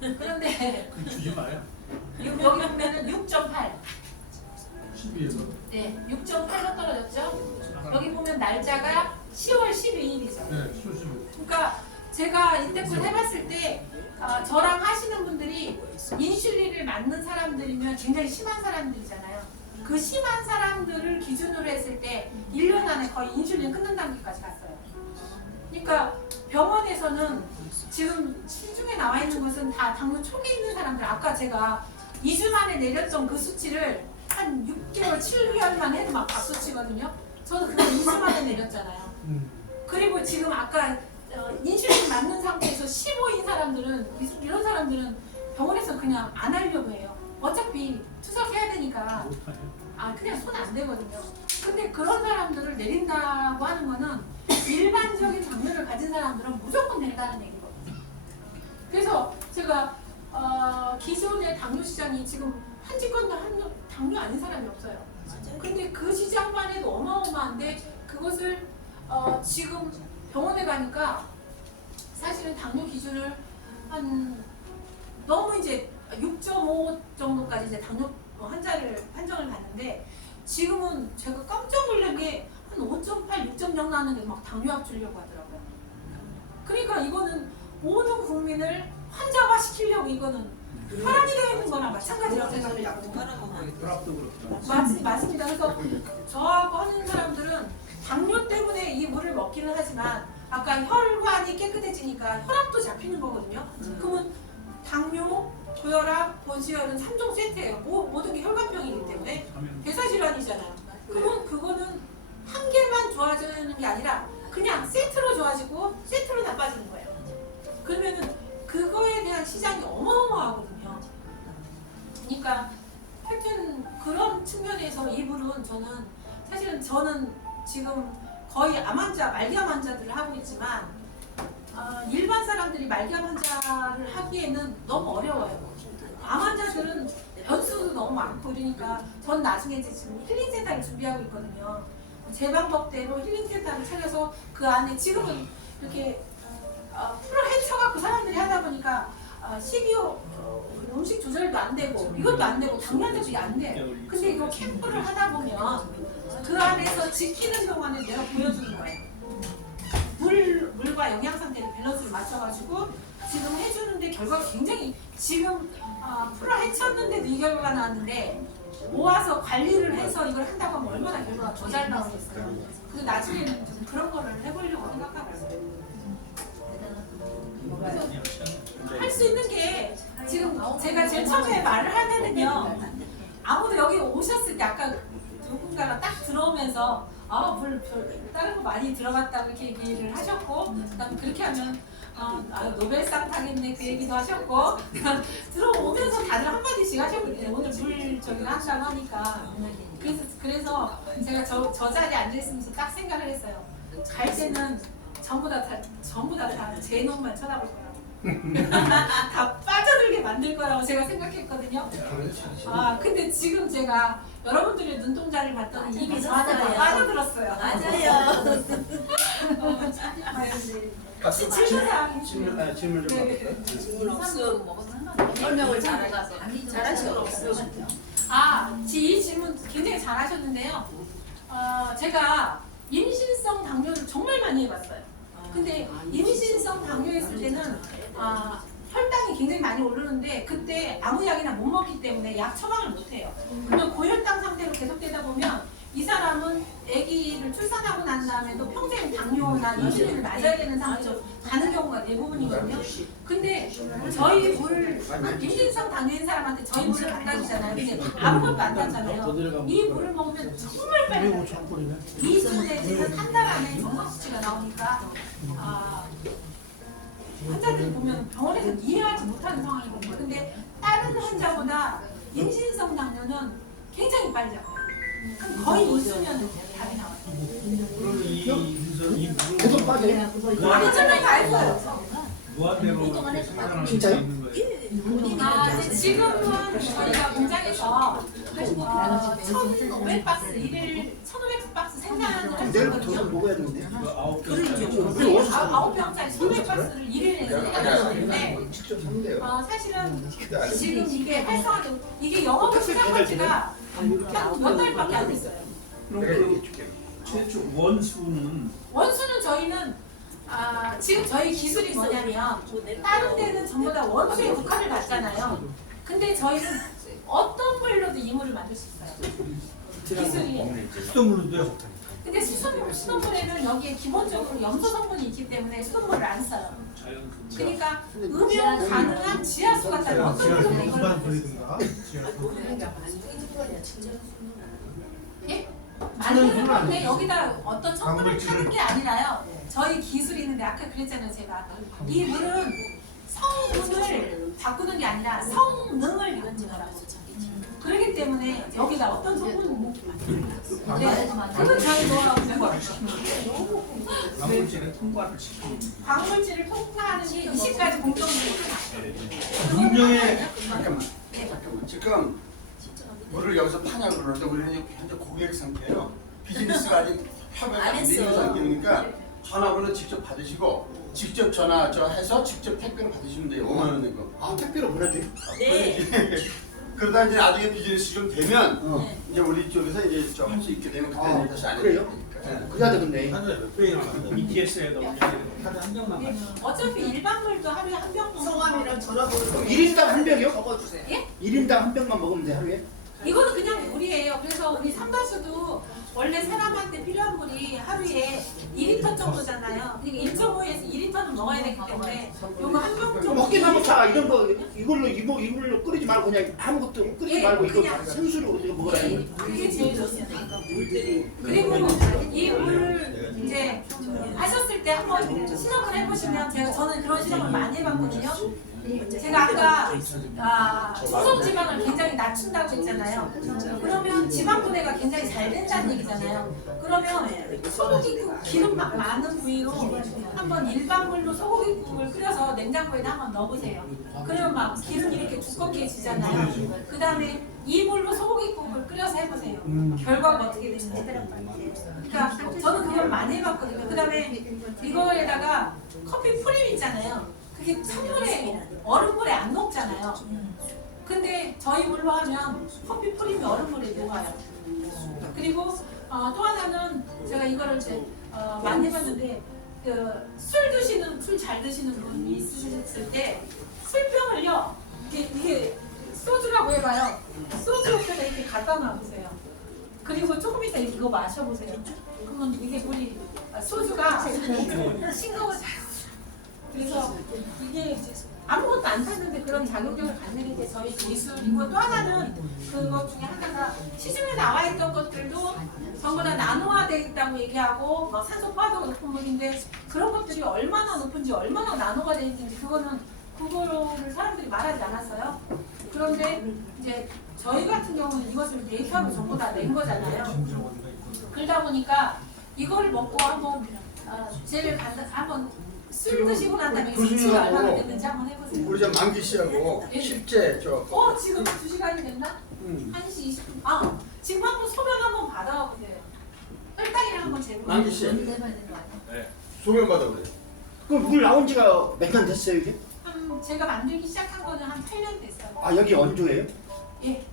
그런데 그 주지 마요. 여기 보면은 6.8. 12에서. 네, 6.8로 떨어졌죠? 여기 보면 날짜가 10월 12일이죠. 네, 수십. 그러니까 제가 이때껏 해봤을 때 저랑 하시는 분들이 인슐린을 맞는 사람들이면 굉장히 심한 사람들이잖아요. 그 심한 사람들을 기준으로 했을 때 1년 안에 거의 인슐린 끊는 단계까지 갔어요. 그러니까 병원에서는 지금 시중에 나와 있는 것은 다 당뇨 초기에 있는 사람들, 아까 제가 2주 만에 내렸던 그 수치를 한 6개월, 7개월만 해도 막 박수치거든요. 저는 그걸 2주 만에 내렸잖아요. 그리고 지금 아까 인슐린 맞는 상태에서 15인 사람들은, 이런 사람들은 병원에서 그냥 안 하려고 해요. 어차피 투석해야 되니까 못하요. 그냥 손 안 대거든요. 근데 그런 사람들을 내린다고 하는 거는 일반적인 당뇨를 가진 사람들은 무조건 낸다는 얘기거든요. 그래서 제가 기존의 당뇨 시장이 지금 한 직권도 당뇨 아닌 사람이 없어요. 근데 그 시장만 해도 어마어마한데 그것을 지금 병원에 가니까 사실은 당뇨 기준을 한 너무 이제 6.5 정도까지 이제 당뇨 환자를 판정을 받는데 지금은 제가 깜짝 놀란 게 한 5.8, 6.0 나왔는데 막 당뇨약 주려고 하더라고요. 그러니까 이거는 모든 국민을 환자화 시키려고 이거는 혈압이 되어 있는 거랑 마찬가지라고 생각해요. 혈압도 그렇고. 맞습니다. 그래서 저하고 하는 사람들은 당뇨 때문에 이 물을 먹기는 하지만 아까 혈관이 깨끗해지니까 혈압도 잡히는 거거든요. 그러면 당뇨, 고혈압, 고지혈은 3종 세트예요. 모든 게 혈관병이기 때문에 대사질환이잖아요. 그러면 그거는 한 개만 좋아지는 게 아니라 그냥 세트로 좋아지고 세트로 나빠지는 거예요. 그러면은 그거에 대한 시장이 어마어마하거든요. 그러니까 하여튼 그런 측면에서 이 물은 사실은 저는 지금 거의 암 환자, 말기암 환자들을 하고 있지만 일반 사람들이 말기암 환자를 하기에는 너무 어려워요. 암 환자들은 변수도 너무 많고 그러니까 전 나중에 이제 지금 힐링센터를 준비하고 있거든요. 제 방법대로 힐링센터를 차려서 그 안에 지금은 이렇게 풀을 헤쳐갖고 사람들이 하다 보니까 식이요 음식 조절도 안 되고 이것도 안 되고 당뇨 조절이 안 돼. 근데 이거 캠프를 하다 보면 그 안에서 지키는 동안에 내가 보여주는 거예요. 물과 영양 상태를 밸런스를 맞춰가지고 지금 해주는데 결과가 굉장히 지금 풀을 헤쳤는데도 이 결과가 나왔는데 모아서 관리를 해서 이걸 한다고 하면 얼마나 결과가 더 잘 나오겠어요. 그래서 나중에는 좀 그런 거를 해보려고 생각하고 있어요. 할 수 있는 게 지금 제가 제일 처음에 말을 하면은요 아무도 여기 오셨을 때 아까 누군가가 딱 들어오면서 물 다른 거 많이 들어갔다고 이렇게 얘기를 하셨고 그다음에 그렇게 하면 노벨상 타겠네 그 얘기도 하셨고 들어오면서 다들 한마디씩 하셨거든요. 오늘 물 저기를 한다고 하니까 그래서 제가 저 자리에 앉아있으면서 딱 생각을 했어요. 갈 때는 전부 다 제 놈만 쳐다볼 거라고. 다 빠져들게 만들 거라고 제가 생각했거든요. 근데 지금 제가 여러분들의 눈동자를 봤더니 이미 저한테 다 빠져들었어요. 맞아요. 혹시 질문사항 질문 좀 받을까요? 질문 없어. 설명을 잘하시고 없어. 이 질문 굉장히 잘하셨는데요. 제가 임신성 당뇨를 정말 많이 해봤어요. 근데 임신성 당뇨 했을 때는 혈당이 굉장히 많이 오르는데 그때 아무 약이나 못 먹기 때문에 약 처방을 못 해요. 그러면 고혈당 상태로 계속되다 보면 이 사람은 아기를 출산하고 난 다음에도 평생 당뇨나 인슐린을 맞아야 되는 상태로 가는 경우가 대부분이거든요. 근데 저희 물 임신성 당뇨인 사람한테 저희 물을 갖다 주잖아요. 근데 아무것도 안 나잖아요. 이 물을 먹으면 정말 빨리 나요. 2주 내지는 한 달 안에 정상 수치가 나오니까 환자들 보면 병원에서 이해하지 못하는 상황이거든요. 근데 다른 환자보다 임신성 당뇨는 굉장히 빨리 잡아요. 거의 2주면 답이 나와요. 그럼 이 물은 계속 빠져요? 아니, 정말 다 했어요. 무한대로 이렇게 생산할 수 진짜요? 있는 거예요. 네, 지금은 저희가 공장에서 1,500박스, 일일 1,500박스 생산을 할 수 내일부터 돈 있거든요. 먹어야 되는데. 그 9병짜리 그래, 어디서 사? 9병짜리 1,500박스를 일일에 생산할 수 있는데 직접 사면 돼요. 사실은 지금 이게 활성화되고 이게 영업을 시작한 지가 몇 달밖에 안 됐어요. 그럼 내가 그 얘기해줄게. 최초 원수는 원수는 저희는 지금 저희 기술이 뭐냐면 다른 데는 전부 다 원수에 국한을 받잖아요. 근데 저희는 어떤 물로도 이물을 만들 수 있어요. 기술이. 수돗물로도요. 근데 수돗물에는 여기에 기본적으로 염소 성분이 있기 때문에 수돗물을 안 써요. 자연 그러니까 음용 가능한 지하수 같은 어떤 물로 이걸 일반 소리든가 예? 만드는 건데 여기다 어떤 첨가를 하는 게 아니라요. 저희 기술이 있는데 아까 그랬잖아요. 제가 이 물은 성분을 바꾸는 게 아니라 성능을 바꾸는 거라고. 그렇기 때문에 여기다 어떤 성분 네, 그건 저희 노하우고 방물질을 통과를 시키는 광물질을 통과하는 게 20가지 공정률이 문명의 잠깐만. 지금 물을 여기서 파냐 그러는데 우리는 현재 고객 상태예요. 비즈니스가 아직 협약이 안 되는 상태니까 전화번호 직접 받으시고 직접 전화 해서 직접 택배로 받으시면 돼요. 5만 원 내고. 아 택배로 보내줘요? 네. 그러다 이제 나중에 비즈니스 좀 되면 이제 우리 쪽에서 이제 할 수 있게 되면 그때 다시 안 해요. 그래야 되겠네. 하루에 몇 병이나 가요? BTS에다 하루에 한 병만 가요. 어차피 일반 물도 하루에 한 병. 성함이랑 전화번호 1인당 한 병이요? 적어주세요. 예? 1인당 한 병만 먹으면 돼 하루에? 이거는 그냥 물이에요. 그래서 우리 삼다수도 원래 사람한테 필요한 물이 하루에 2리터 정도잖아요. 그러니까 1.5에서 2리터는 먹어야 되기 때문에 요거 한 병 정도. 먹기만 하면 다 이런 거 이걸로 이물로 끓이지 말고 그냥 아무것도 끓이지 예, 말고 이거 그냥. 생수로 이거 먹으라. 그게 제일 좋습니다. 그리고 이 물을 이제 하셨을 때 한번 실험을 해보시면 저는 그런 실험을 많이 해봤거든요. 제가 아까 소금 지방을 굉장히 낮춘다고 했잖아요. 그러면 지방 분해가 굉장히 잘 된다는 얘기잖아요. 그러면 소고기국 기름 많은 부위로 한번 일반 물로 소고기국을 끓여서 냉장고에다 한번 넣어보세요. 그러면 막 기름이 이렇게 두껍게 지잖아요. 그 다음에 이 물로 소고기국을 끓여서 해보세요. 결과가 어떻게 되는지. 그러니까 저는 그걸 많이 해봤거든요. 그 다음에 이거에다가 커피 프림 있잖아요. 그게 찬물에 얼음물에 안 녹잖아요. 근데 저희 물로 하면 커피 프림이 얼음물에 녹아요. 그리고 또 하나는 제가 이거를 이제 많이 해봤는데 술 잘 드시는 분이 있으셨을 때 술병을요 이게 소주라고 해봐요. 소주 옆에다 이렇게 갖다 놔보세요. 그리고 조금 이따 이거 마셔보세요. 그러면 이게 물이 소주가 싱거워. 그래서 이게 아무것도 안 탔는데 그런 작용력을 갖는 게 저희 기술이고 또 하나는 그것 중에 하나가 시중에 나와 있던 것들도 전부 다 나노화되어 있다고 얘기하고 막 산소 포화도가 높은 물인데 그런 것들이 얼마나 높은지 얼마나 나노가 되어 있는지 그거를 사람들이 말하지 않았어요. 그런데 이제 저희 같은 경우는 이것을 데이터로 전부 다 낸 거잖아요. 그러다 보니까 이거를 먹고 한번 한번 술 드시고 난 다음에 지치가 얼마나 됐는지 한번 해보세요. 우리 저 만기 씨하고 실제 지금 2시간이 됐나? 1시 20분. 지금 한번 소변 한번 받아와 보세요. 혈당이랑 한번 재보세요. 만기 씨 네. 소변 받아보래요. 그럼 물 나온 지가 몇 년 됐어요 이게? 제가 만들기 시작한 거는 한 8년 됐어요. 아 여기 원조예요? 예.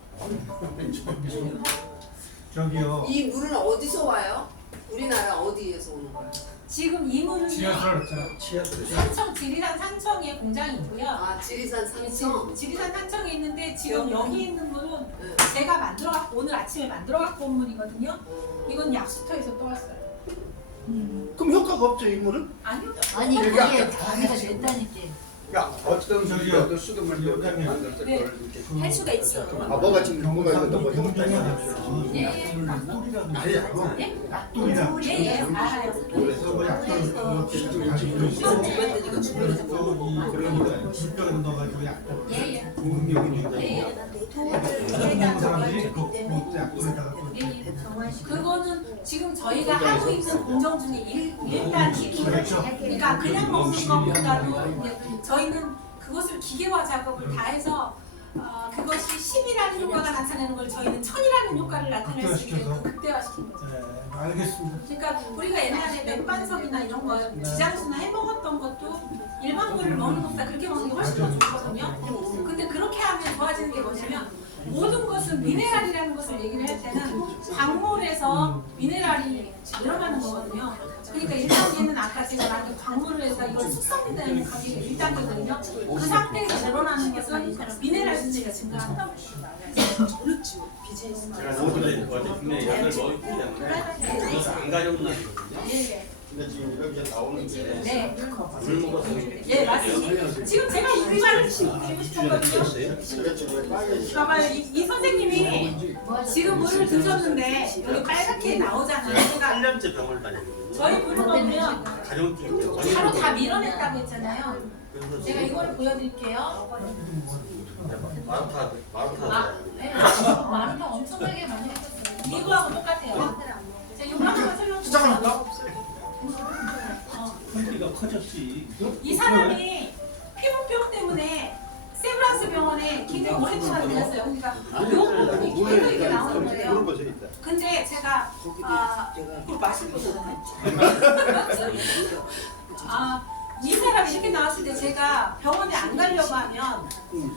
저기요. 이 물은 어디서 와요? 우리나라 어디에서 오는 거예요? 지금 이 물은요. 지하수를 했잖아. 산청 지리산 산청에 공장이 있고요. 아 지리산 예, 산청. 지리산 산청에 있는데 지금 여기. 여기 있는 물은 네. 제가 만들어갖고 오늘 아침에 만들어갖고 온 물이거든요. 이건 약수터에서 또 왔어요. 그럼 효과가 없죠 이 물은? 아니요. 아니 여기 그게 아까 다 자기가 했지. 냈다니까. 그러니까 어떤 소리라도 수돗물 때문에 만들어서 네. 그걸 이렇게 할 수가 있어. 아 뭐가 지금 뭐가 이거 너무 해봤다. 아니야. 약돌이라. 예, 알아요. 그래서 뭐 약돌 실증 가지고 만드니까 주변에서 먹어보고 그런 물병에 넣어가지고 약돌 공격이 되고 내가 사람들이 그 약돌에다가 또 그거는 지금 저희가 하고 있는 공정 중에 일단이 그렇죠. 그러니까 그냥 먹는 것보다도 이제 저희는 그것을 기계화 작업을 다 해서 그것이 10이라는 효과가 나타내는 걸 저희는 1000이라는 효과를 나타낼 수 있게 극대화시켜서. 극대화시킨 거죠. 네, 알겠습니다. 그러니까 우리가 옛날에 맥반석이나 이런 거 지장수나 해 먹었던 것도 일반 물을 먹는 것보다 그렇게 먹는 게 훨씬 더 좋거든요. 근데 그렇게 하면 좋아지는 게 뭐냐면 모든 것은 미네랄이라는 것을 얘기를 할 때는 광물에서 미네랄이 늘어나는 거거든요. 그러니까 1단계는 아까 제가 말한 광물을 해서 이걸 숙성된다는 가격이 1단계거든요. 그 상태에서 늘어나는 것은 미네랄 수치가 증가한다. 그렇지 비즈니스 제가 모두들 어제 분명히 약을 먹기 때문에 그래서 안 가져온 날이거든요. 예, 근데 지금 이렇게 나오는 게 네. 물 먹어서 예, 맞습니다. 지금 제가 이 말을 드리고 싶었거든요. 그렇죠. 빨개 봐봐요. 이 선생님이 지금 물을 드셨는데 여기 빨갛게 나오잖아요. 제가 8년째 병원을 다녔거든요. 저희 물을 먹으면 가정증 바로 다 밀어냈다고 했잖아요. 그래서 제가 이거를 보여드릴게요. 마루타 네. 말은 엄청나게 많이 했었어요. 이거하고 똑같아요. 제가 이거 하나만 설명드릴게요. 크기가 커졌지. 이 사람이 피부병 때문에 세브란스 병원에 굉장히 오랫동안 다녔어요. 그러니까 요 부분이 계속 이게 나오는 거예요. 곳에 있다. 근데 제가 그거 마실 거잖아요. 이 사람이 이렇게 나왔을 때 제가 병원에 안 가려고 하면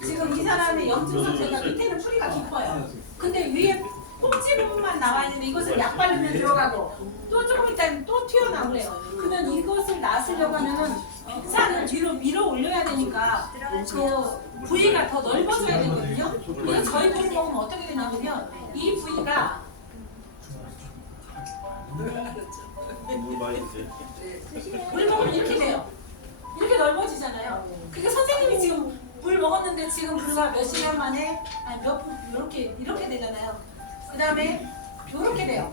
지금 이 사람의 염증 상태가 밑에는 풀이가 깊어요. 근데 위에 꽁치 부분만 나와 있는데 이것을 약 바르면 들어가고 또 조금 있다면 또 튀어나오래요. 그러면 이것을 나으려고 하면은 빈산을 뒤로 밀어 올려야 되니까 그 부위가 더 넓어져야 되거든요. 그래서 저희 물을 먹으면 어떻게 되냐면 이 부위가 물 많이 드세요. 물 먹으면 이렇게 돼요. 이렇게 넓어지잖아요. 그러니까 선생님이 지금 물 먹었는데 지금 불과 몇 시간 만에 아니 몇 분 이렇게 되잖아요. 그 다음에 이렇게 돼요.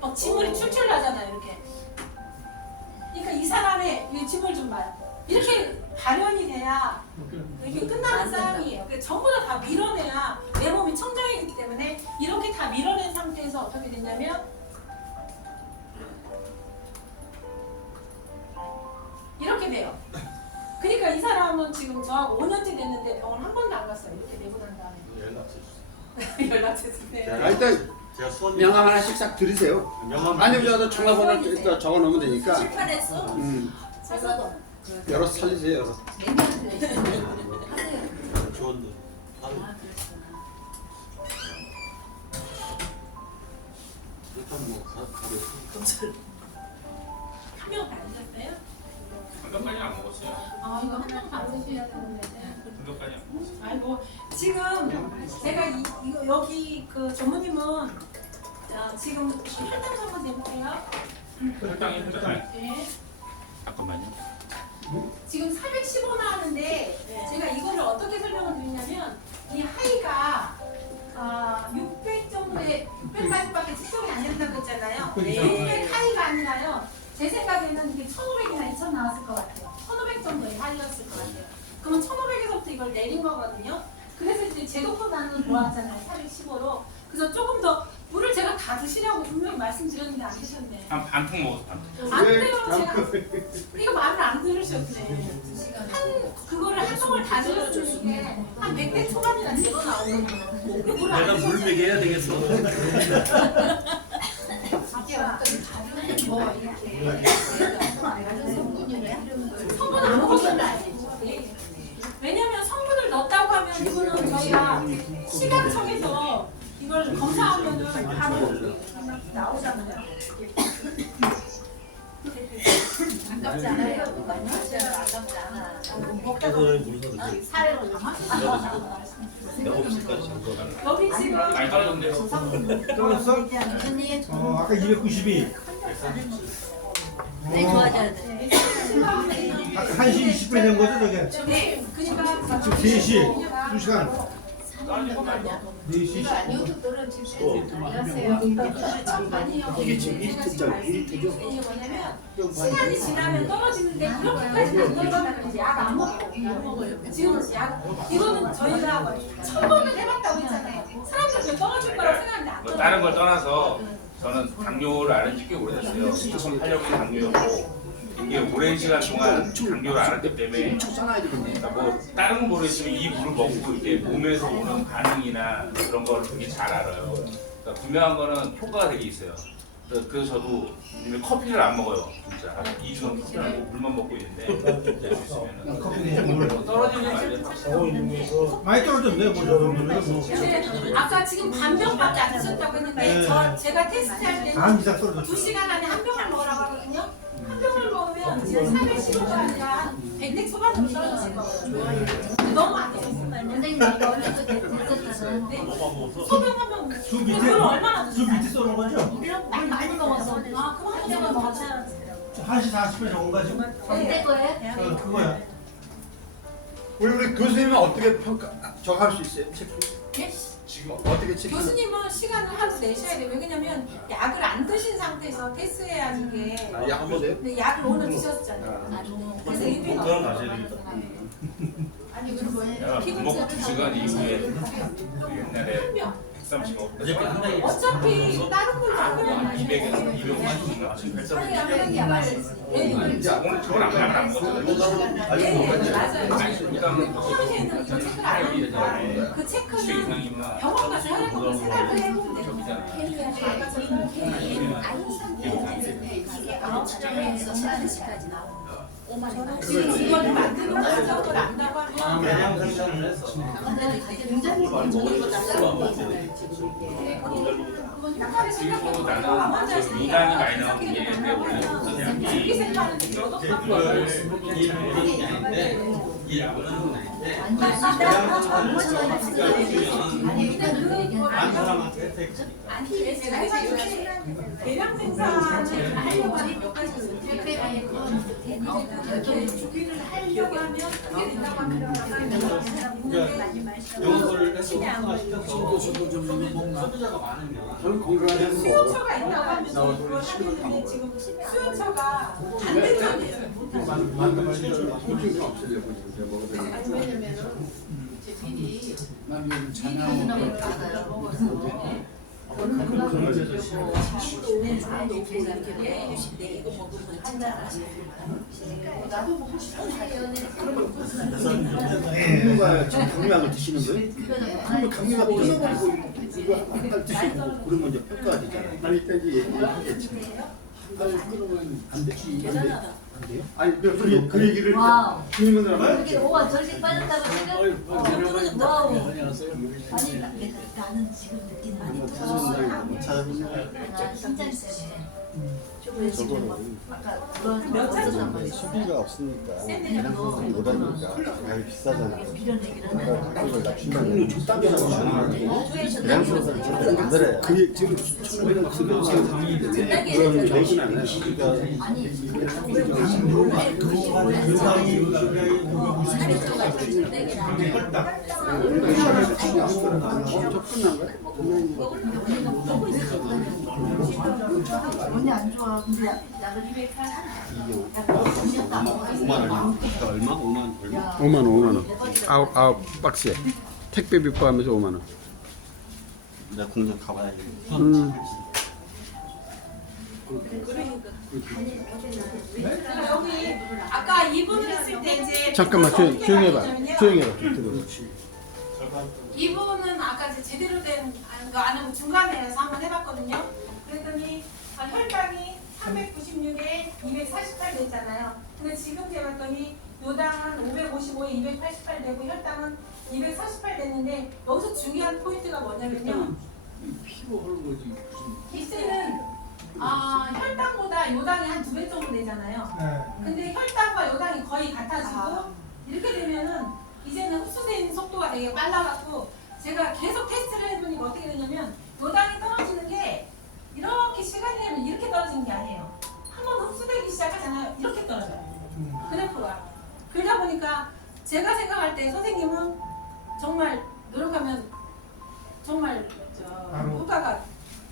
막 진물이 출출 나잖아요. 이렇게. 그러니까 이 사람의 이 진물 좀 봐요. 이렇게 발현이 돼야 이게 끝나는 싸움이에요. 그러니까 전부 다 밀어내야 내 몸이 청정이기 때문에 이렇게 다 밀어낸 상태에서 어떻게 되냐면 이렇게 돼요. 그러니까 이 사람은 지금 저하고 5년째 됐는데 병원 한 번도 안 갔어요. 이렇게 내고 난 다음에. 연락 주세요. 연락주세요. 아, 일단 제가 수원 명함 하나씩 싹 들으세요. 명함 아니면 저도 전화번호 일단 적어 놓으면 되니까. 출판했어. 사서도. 열어 살리세요. 열어. 조언도. 일단 뭐 가려. 한 명 받으셨어요? 한갑까지 안 먹었어요. 아 이거 한 명 받으셔야 되는데. 한갑까지 안 먹었어요. 아이고 지금 제가 이거 여기 그 전무님은 지금 혈당 한번 내볼게요. 혈당이 혈당. 네. 잠깐만요. 지금 415 나왔는데 제가 이거를 어떻게 설명을 드리냐면 이 하이가 600 정도에 600까지밖에 측정이 안 된다고 했잖아요. 600 하이가 아니라요. 제 생각에는 이게 1500이나 2000 나왔을 것 같아요. 1500 정도의 하이였을 것 같아요. 그러면 1500에서부터 이걸 내린 거거든요. 그래서 이제 제도권단은 모았잖아요. 415로. 그래서 조금 더 물을 제가 다 드시라고 분명히 말씀드렸는데 안 드셨네. 반통 먹었어. 반통. 안 돼요. 제가 이거 말을 안 들으셨네. 그거를 한 통을 다 들었으면 이게 한 100대 초반이나 제로 나오거든요. 그 물을 내가 안 물 드셨네. 먹여야 되겠어. 뭐 이렇게 성분 아무것도 안 알죠. 왜냐면 성분을 넣었다고 하면 이거는 저희가 시각청에서 이걸 검사하면은 바로 나오잖아요. 아깝지 않아요? 아깝지 않아. 먹다가 사례로 내가 없을까지 잠깐. 여기 지금 많이 떨어졌네요. 떨어졌어? 언니 아까 292. 내 좋아져야 돼. 네. 아까 1시 20분에 된 거죠 저게? 네, 그러니까 지금 3시 2시간 4시 유튜브 들은 집에 안녕하세요. 이게 지금 1트짜리 1트죠? 이게 뭐냐면 시간이 지나면 떨어지는데 그렇게까지 안 떨어지면 이제 약 안 먹어요. 지금 약 이거는 저희가 처음에 해봤다고 했잖아요. 사람들 왜 떨어질 거라고 생각하는데 안 뭐 떨어져요. 다른 걸 떠나서 저는 당뇨를 앓은 지 꽤 오래됐어요. 2008년에 당뇨였고 이게 오랜 시간 동안 당뇨를 앓았기 때문에 써놔야 되겠네. 그러니까 뭐 다른 건 모르겠지만 이 물을 먹고 이렇게 몸에서 오는 반응이나 그런 걸 되게 잘 알아요. 그러니까 분명한 거는 효과가 되게 있어요. 그래서 저도 요즘에 커피를 안 먹어요. 진짜 한 2주 정도 커피를 안 먹고 물만 먹고 있는데 될수 있으면 커피 물 떨어지는 거 아니에요? 많이 떨어졌네요 뭐 저 정도면 뭐 근데 아까 지금 반 병밖에 안 드셨다고 했는데 제가 테스트할 때는 반 이상 떨어졌죠. 2시간 안에 한 병을 먹으라고 하거든요. 한 병을 먹으면 이제 415가 아니라 100넥 초반으로 떨어지실 거거든요. 너무 안 드셨어요. 선생님 이거 언제도 됐었잖아. 네. 소변하면 수 밑에 물을 얼마나 수 드셨어요? 밑에 쏘는 거죠? 많이 먹었어. 아, 그럼 한 병을 먹었어요. 1시 40분에 적은가 지금? 언제 거예요? 그거야. 우리 교수님은 어떻게 정할 수 있어요? 체크? 예? 지금 어떻게 체크? 교수님은 시간을 하루 내셔야 돼요. 왜냐면 약을 안 드신 상태에서 테스트해야 하는 게 약 먹어요? 근데 약을 오늘 드셨잖아요. 그래서 의미가 그럼 없어요. 가셔야 되겠다. 아니 그럼 뭐예요? 내가 밥 먹고 2시간 이후에 그 옛날에 한 병. 130억 어차피 한 달에 어차피 다른 걸 먹으면 200에서 250인가 지금 아니, 130억 아니, 아니, 저건 안 하면 안 먹거든요. 예, 맞아요. 일단 평소에는 이거 체크를 안 하니까 그 체크는 이상이면 병원 가서 하는 거고 생각을 해보면 돼요. 이게 9시에서 11시까지 나와. 5만 원. 지금 이거를 만드는 과정을 안다고 하면 매장 생산을 했어. 굉장히 먹는 거 약간의 생각해보면 나는 암환자 저 미간이 많이 나오는 게 내 원래 줄기 없었는데 생활은 몇억 갖고 와요. 이 부분이 아닌데 이 부분은 아닌데 안 사람한테 아니 제가 해가지고 대량 생산을 하려고 하면 몇 가지 있어요. 주기를 하려고 하면 그게 된다고 하면 영업을 해서 활성화시켜서 소비자가 많으면 저는 건강하게 수요처가 있다고 하면 그걸 하는데 지금 수요처가 안 된다네요. 통증이 없으려고 지금 먹어야 왜냐면은 미리 난 요즘 당뇨가 지금 감량을 드시는 거예요? 그러면 감료가 끊어버리고 이거 한 달 드시고 그러면 이제 평가가 되잖아요. 아니 이따 이제 얘기하겠지. 한달 끊으면 안 되지. 안 돼요? 아니 그 얘기를 와우. 주님은 하면 이게 5원 절식 빠졌다고 지금? 와우. 아니 나는 지금 느끼는 못 찾아보면 나 진짜 쎄. 아까 몇 차례 수비가 없으니까 못 하니까 가격이 비싸잖아. 이런 얘기를 하는 그걸 낮춘다는 대한민국에서는 절대 안 들어요. 그 지금 처음에는 그런 정신 안 나요. 아니 저 끝난 거야? 원래 안 좋아. 근데 약을 5만 원. 얼마? 5만 얼마? 5만 원. 아홉 박스에 택배비 포함해서 5만 원. 내가 공장 가봐야겠네. 여기 아까 이분을 했을 때 이제 잠깐만 조용히 해봐. 조용히 해봐. 이분은 아까 이제 제대로 된 거 안 하고 중간에 해서 한번 해봤거든요. 그랬더니 혈당이 396에 248 됐잖아요. 근데 지금 재봤더니 요당은 555에 288 되고 혈당은 248 됐는데 여기서 중요한 포인트가 뭐냐면요. 이때는 혈당보다 요당이 한 2배 정도 되잖아요. 근데 혈당과 요당이 거의 같아지고 이렇게 되면은 이제는 흡수되는 속도가 되게 빨라갖고 제가 계속 테스트를 해보니까 어떻게 되냐면 요당이 떨어지는 게 이렇게 시간이 되면 이렇게 떨어지는 게 아니에요. 한번 흡수되기 시작하잖아요. 이렇게 떨어져요. 그래프가. 제가 생각할 때 선생님은 정말 노력하면 정말 효과가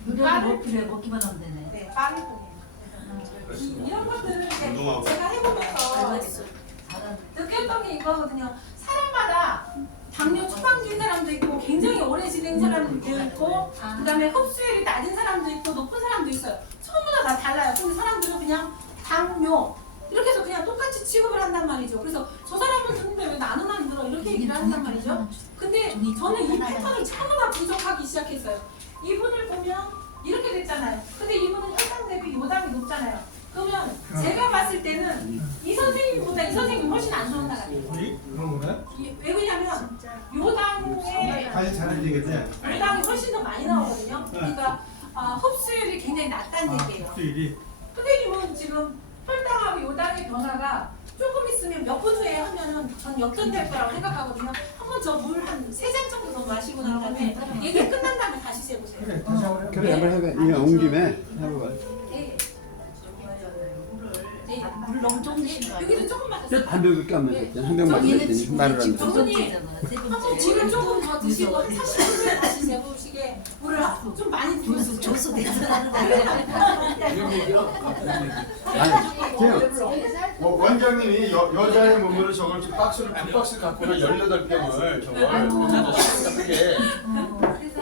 먹기만 하면 되네. 네, 빠를 뿐이에요. 이런 것들을 이제 운동하고. 제가 해보면서 느꼈던 게 이거거든요. 사람마다 당뇨 초반기인 사람도 있고 굉장히 오래 지낸 사람도 있고 그다음에 흡수율이 낮은 사람도 있고 높은 사람도 있어요. 전부 다 달라요. 근데 사람들은 그냥 당뇨 이렇게 해서 그냥 똑같이 취급을 한단 말이죠. 그래서 저 사람은 듣는데 왜 나는 안 들어 이렇게 얘기를 한단 말이죠. 근데 저는 이 패턴이 너무나 분석하기 시작했어요. 이분을 보면 이렇게 됐잖아요. 근데 이분은 혈당 대비 요당이 높잖아요. 그러면 제가 봤을 때는 이 선생님보다 이 선생님이 훨씬 안 좋은 사람이에요. 그런 거네? 왜 그러냐면 요당에 관리 잘해야 되겠네. 요당이 훨씬 더 많이 나오거든요. 그러니까 흡수율이 굉장히 낮다는 얘기예요. 흡수율이 선생님은 지금 혈당하고 요당의 변화가 조금 있으면 몇 분 후에 하면은 전 역전될 거라고 생각하거든요. 한번 저 물 한 3잔 정도 더 마시고 난 다음에 얘기 끝난 다음에 다시 재보세요. 그래 다시 한번 그래 한번 해봐. 이거 온 김에 해봐. 네. 물 너무 조금 드시는 여기도 조금만 더 한 병을 까면 됐잖아. 한 병만 됐더니 말을 안 돼. 한번 지금 조금 더 드시고 한 40분에 다시 재보시게 물을 좀 많이 드세요. 조수 대단한데. 아니 그냥 원장님이 여자의 몸으로 저걸 지금 박스를 두 박스 갖고 나 18병을 저걸 그게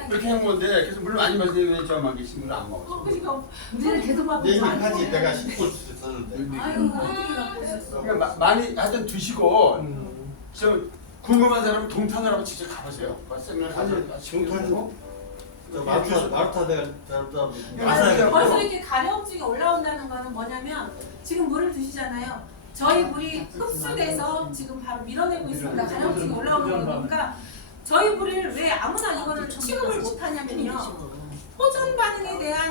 그렇게 한 건데 그래서 물 많이 마시면 저 막 계신 물을 안 먹었어. 우리는 계속 막 얘기하지 내가 씹고 있었는데. 아유 어떻게 갖고 오셨어? 그러니까 많이 하여튼 드시고 좀 궁금한 사람은 동탄을 한번 직접 가보세요. 세미나 동탄 마르타 내가 잘했다. 벌써 이렇게 가려움증이 올라온다는 거는 뭐냐면 지금 물을 드시잖아요. 저희 물이 흡수돼서 지금 바로 밀어내고 있습니다. 가려움증이 올라오는 거니까 저희 물을 왜 아무나 이거를 취급을 못하냐면요. 호전 반응에 대한